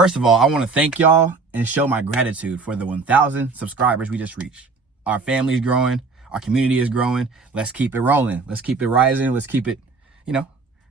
First of all, I want to thank y'all and show my gratitude for the 1,000 subscribers we just reached. Our family is growing. Our community is growing. Let's keep it rolling. Let's keep it rising. Let's keep it,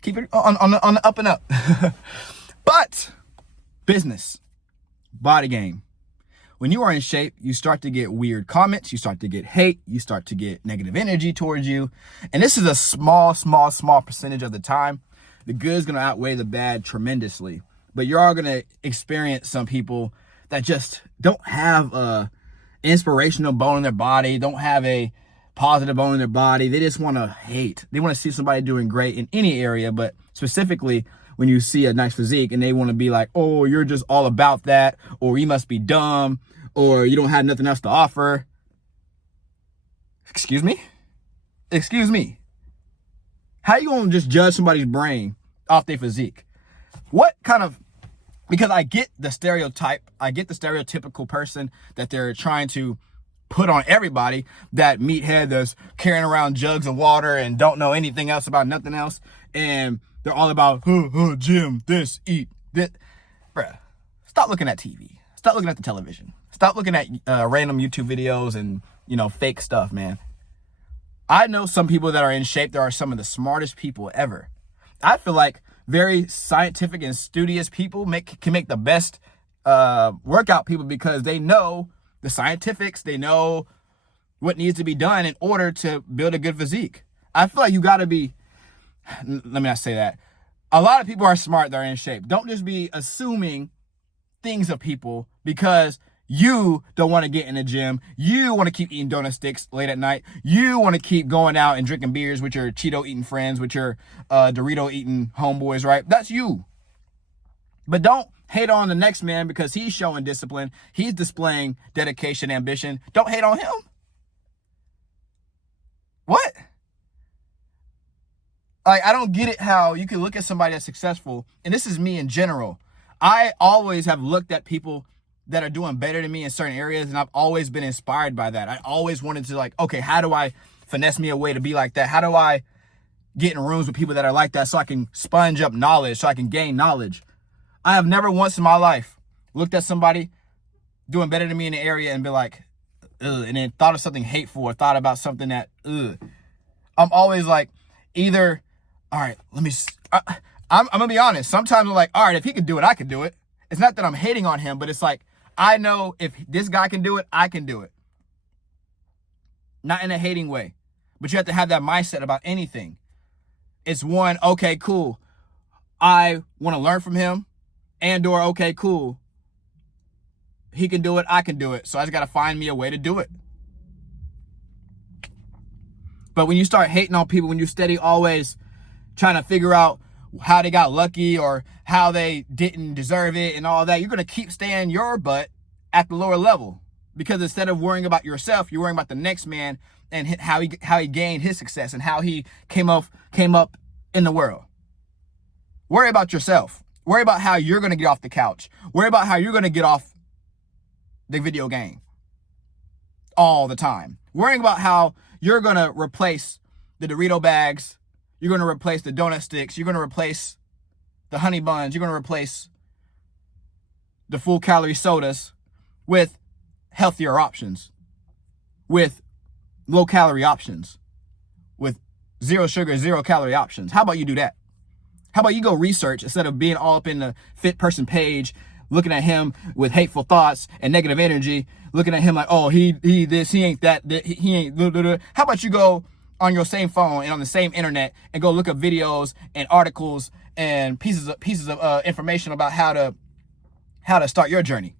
keep it on the up and up. But business, body game. When you are in shape, you start to get weird comments. You start to get hate. You start to get negative energy towards you. And this is a small percentage of the time. The good is going to outweigh the bad tremendously. But you're all going to experience some people that just don't have a inspirational bone in their body, don't have a positive bone in their body. They just want to hate. They want to see somebody doing great in any area, but specifically when you see a nice physique and they want to be like, oh, you're just all about that, or you must be dumb, or you don't have nothing else to offer. Excuse me? How you going to just judge somebody's brain off their physique? Because I get the stereotype, I get the stereotypical person that they're trying to put on everybody, that meathead that's carrying around jugs of water and don't know anything else about nothing else. And they're all about, gym, this, eat, this. Bruh, stop looking at TV. Stop looking at the television. Stop looking at random YouTube videos and, fake stuff, man. I know some people that are in shape. There are some of the smartest people ever. I feel like very scientific and studious people can make the best workout people, because they know the scientifics. They know what needs to be done in order to build a good physique. I feel like you got to be, let me not say that. A lot of people are smart that are in shape. Don't just be assuming things of people because you don't want to get in the gym. You want to keep eating donut sticks late at night. You want to keep going out and drinking beers with your Cheeto eating friends, with your Dorito eating homeboys, right? That's you. But don't hate on the next man because he's showing discipline. He's displaying dedication, ambition. Don't hate on him. What? I don't get it how you can look at somebody that's successful, and this is me in general. I always have looked at people that are doing better than me in certain areas, and I've always been inspired by that. I always wanted to okay, how do I finesse me a way to be like that? How do I get in rooms with people that are like that so I can sponge up knowledge, so I can gain knowledge? I have never once in my life looked at somebody doing better than me in the area and be like, ugh, and then thought of something hateful or thought about something that, ugh. I'm always like, either, all right, I'm going to be honest. Sometimes I'm like, all right, if he can do it, I can do it. It's not that I'm hating on him, but it's like, I know if this guy can do it, I can do it. Not in a hating way, but you have to have that mindset about anything. It's one, okay, cool. I want to learn from him, and/or, okay, cool. He can do it, I can do it. So I just got to find me a way to do it. But when you start hating on people, when you steady always trying to figure out how they got lucky or how they didn't deserve it and all that, you're going to keep staying your butt at the lower level, because instead of worrying about yourself, you're worrying about the next man and how he gained his success and how he came up in the world. Worry about yourself. Worry about how you're going to get off the couch. Worry about how you're going to get off the video game all the time. Worrying about how you're going to replace the Dorito bags. You're going to replace the donut sticks. You're going to replace the honey buns. You're going to replace the full calorie sodas with healthier options, with low calorie options, with zero sugar, zero calorie options. How about you do that? How about you go research instead of being all up in the fit person page, looking at him with hateful thoughts and negative energy, looking at him like, oh, he this, he ain't that, he ain't. Blah, blah, blah. How about you go on your same phone and on the same internet and go look up videos and articles and pieces of information about how to start your journey,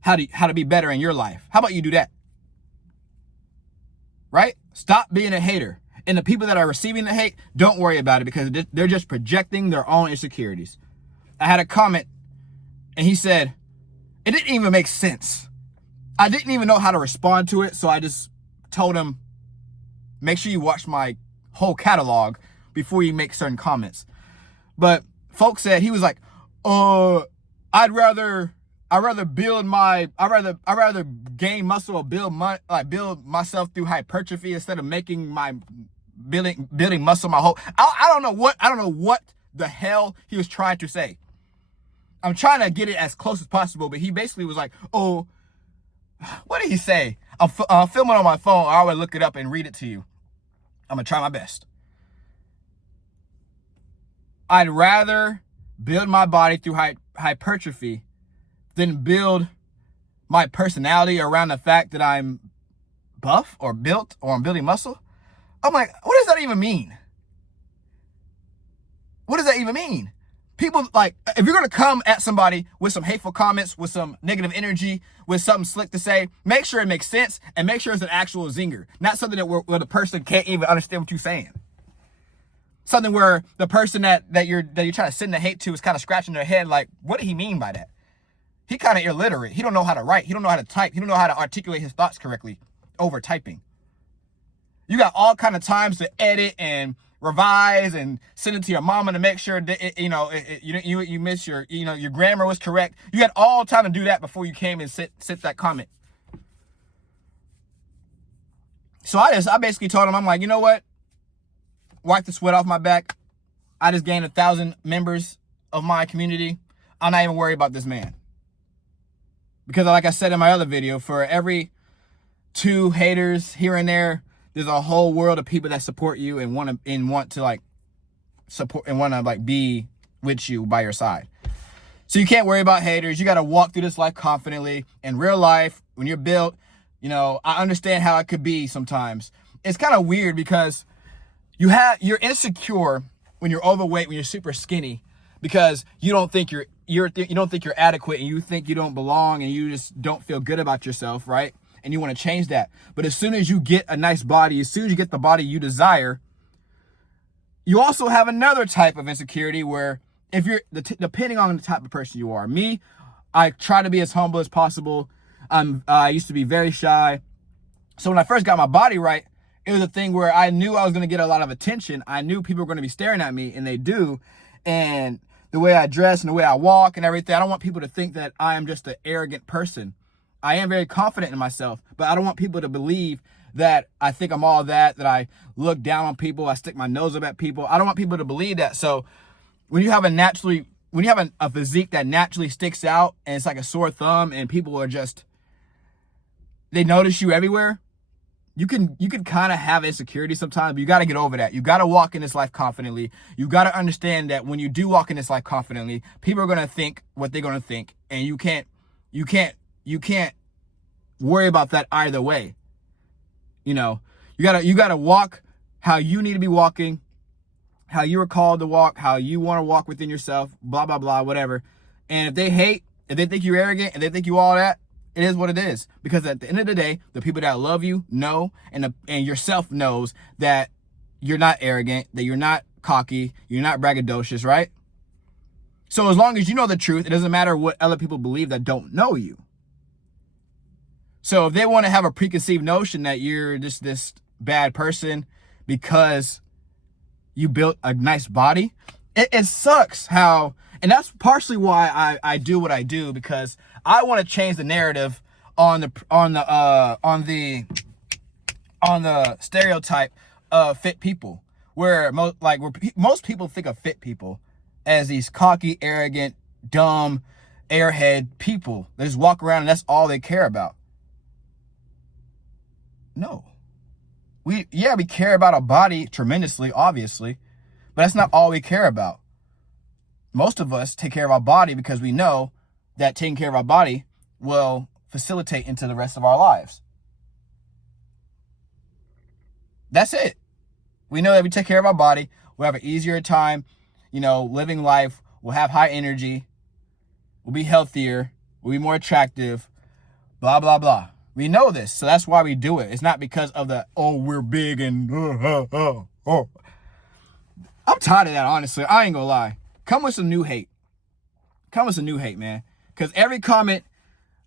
how to be better in your life. How about you do that? Right? Stop being a hater. And the people that are receiving the hate, don't worry about it, because they're just projecting their own insecurities. I had a comment and he said, it didn't even make sense. I didn't even know how to respond to it. So I just told him, make sure you watch my whole catalog before you make certain comments. But folks said, he was like, I'd rather gain muscle or build myself through hypertrophy instead of making my building muscle my whole. I don't know what the hell he was trying to say. I'm trying to get it as close as possible, but he basically was like, oh, what did he say? I'm filming on my phone. I would look it up and read it to you. I'm going to try my best. I'd rather build my body through hypertrophy than build my personality around the fact that I'm buff or built or I'm building muscle. I'm like, what does that even mean? What does that even mean? People, like, if you're going to come at somebody with some hateful comments, with some negative energy, with something slick to say, make sure it makes sense and make sure it's an actual zinger, not something that where the person can't even understand what you're saying. Something where the person that you're trying to send the hate to is kind of scratching their head like, what did he mean by that? He kind of illiterate. He don't know how to write. He don't know how to type. He don't know how to articulate his thoughts correctly over typing. You got all kind of times to edit and revise and send it to your mama to make sure that you miss your your grammar was correct. You had all time to do that before you came and sent that comment. So I basically told him, I'm like, you know what? Wipe the sweat off my back. I just gained 1,000 members of my community. I'm not even worried about this man. Because like I said in my other video, for every 2 haters here and there, there's a whole world of people that support you and want to like support and want to like be with you by your side. So you can't worry about haters. You got to walk through this life confidently. In real life, when you're built, I understand how it could be sometimes. It's kind of weird because you're insecure when you're overweight, when you're super skinny, because you don't think you're adequate and you think you don't belong and you just don't feel good about yourself, right? And you want to change that. But as soon as you get a nice body, as soon as you get the body you desire, you also have another type of insecurity where if you're depending on the type of person you are. Me, I try to be as humble as possible. I used to be very shy. So when I first got my body right, it was a thing where I knew I was going to get a lot of attention. I knew people were going to be staring at me, and they do. And the way I dress and the way I walk and everything, I don't want people to think that I am just an arrogant person. I am very confident in myself, but I don't want people to believe that I think I'm all that I look down on people, I stick my nose up at people. I don't want people to believe that. So when you have a physique that naturally sticks out and it's like a sore thumb and people are just, they notice you everywhere, you can kind of have insecurity sometimes, but you got to get over that. You got to walk in this life confidently. You got to understand that when you do walk in this life confidently, people are going to think what they're going to think. And you can't worry about that either way. You gotta walk how you need to be walking, how you were called to walk, how you want to walk within yourself, blah, blah, blah, whatever. And if they hate, if they think you're arrogant, and they think you all that, it is what it is. Because at the end of the day, the people that love you know, and yourself knows that you're not arrogant, that you're not cocky, you're not braggadocious, right? So as long as you know the truth, it doesn't matter what other people believe that don't know you. So if they want to have a preconceived notion that you're just this bad person because you built a nice body, it sucks how, and that's partially why I do what I do, because I want to change the narrative on the stereotype of fit people, where most people think of fit people as these cocky, arrogant, dumb, airhead people that just walk around and that's all they care about. No. We care about our body tremendously, obviously, but that's not all we care about. Most of us take care of our body because we know that taking care of our body will facilitate into the rest of our lives. That's it. We know that if we take care of our body, we'll have an easier time, living life. We'll have high energy. We'll be healthier. We'll be more attractive. Blah, blah, blah. We know this, so that's why we do it. It's not because of we're big and I'm tired of that, honestly. I ain't gonna lie. Come with some new hate. Come with some new hate, man. Because every comment,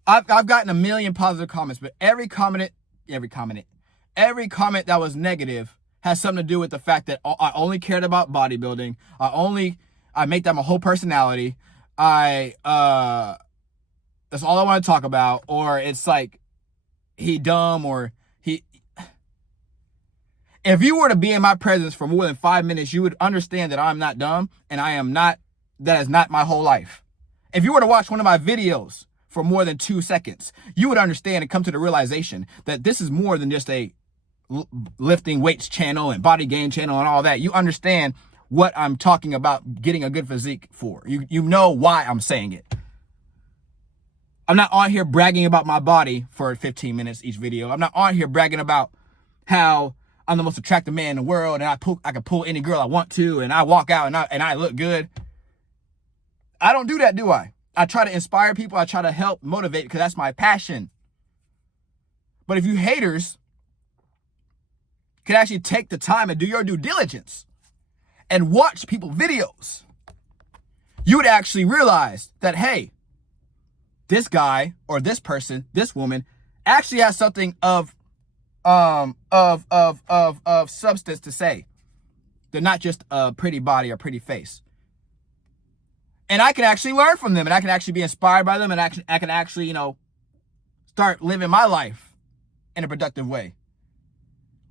I've gotten a million positive comments, but every comment that was negative has something to do with the fact that I only cared about bodybuilding. I make that my whole personality. That's all I want to talk about. Or it's like, he dumb, or he... If you were to be in my presence for more than 5 minutes, you would understand that I'm not dumb, and that is not my whole life. If you were to watch one of my videos for more than 2 seconds, you would understand and come to the realization that this is more than just a lifting weights channel and body gain channel and all that. You understand what I'm talking about getting a good physique for. You know why I'm saying it. I'm not on here bragging about my body for 15 minutes each video. I'm not on here bragging about how I'm the most attractive man in the world and I can pull any girl I want to and I walk out and I look good. I don't do that, do I? I try to inspire people. I try to help motivate because that's my passion. But if you haters could actually take the time and do your due diligence and watch people's videos, you would actually realize that, hey, this guy or this person, this woman actually has something of substance to say. They're not just a pretty body or pretty face. And I can actually learn from them and I can actually be inspired by them and I can actually, you know, start living my life in a productive way.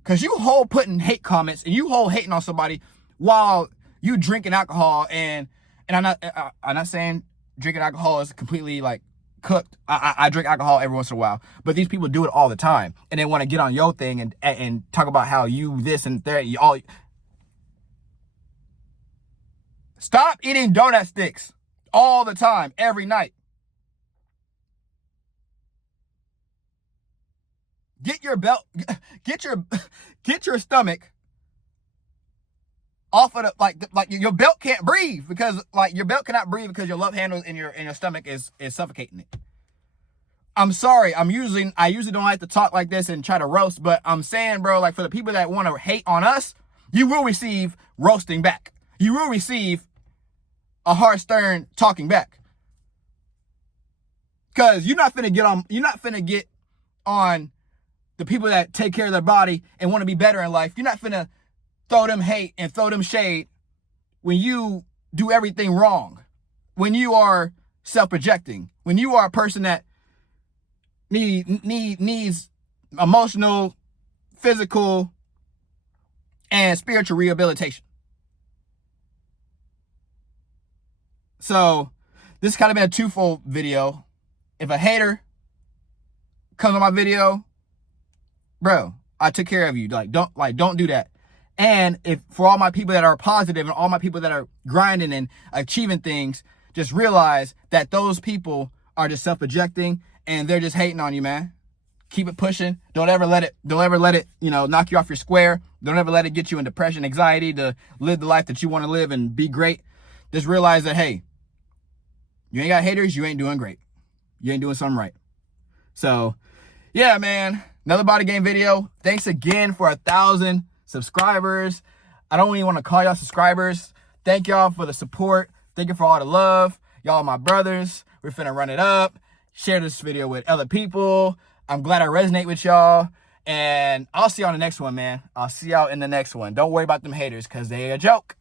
Because you whole putting hate comments and you whole hating on somebody while you drinking alcohol and I'm not saying drinking alcohol is completely like cooked. I drink alcohol every once in a while, but these people do it all the time and they want to get on your thing and talk about how you this and that. You all stop eating donut sticks all the time, every night. Get your belt, get your stomach off of the like your belt can't breathe because like your belt cannot breathe because your love handle in your stomach is suffocating it. I'm sorry. I usually don't like to talk like this and try to roast, but I'm saying, bro, like for the people that want to hate on us, you will receive roasting back. You will receive a hard stern talking back. Cause you're not finna get on the people that take care of their body and want to be better in life. You're not finna throw them hate and throw them shade when you do everything wrong. When you are self-projecting. When you are a person that needs emotional, physical, and spiritual rehabilitation. So this kind of been a twofold video. If a hater comes on my video, bro, I took care of you. Don't do that. And if for all my people that are positive and all my people that are grinding and achieving things, just realize that those people are just self-projecting and they're just hating on you, man. Keep it pushing. Don't ever let it, you know, knock you off your square. Don't ever let it get you in depression, anxiety to live the life that you want to live and be great. Just realize that, hey, you ain't got haters, you ain't doing great. You ain't doing something right. So, yeah, man. Another body game video. Thanks again for 1,000 subscribers. I don't even want to call y'all subscribers. Thank y'all for the support. Thank you for all the love. Y'all my brothers. We're finna run it up. Share this video with other people. I'm glad I resonate with y'all. And I'll see y'all in the next one, man. I'll see y'all in the next one. Don't worry about them haters because they a joke.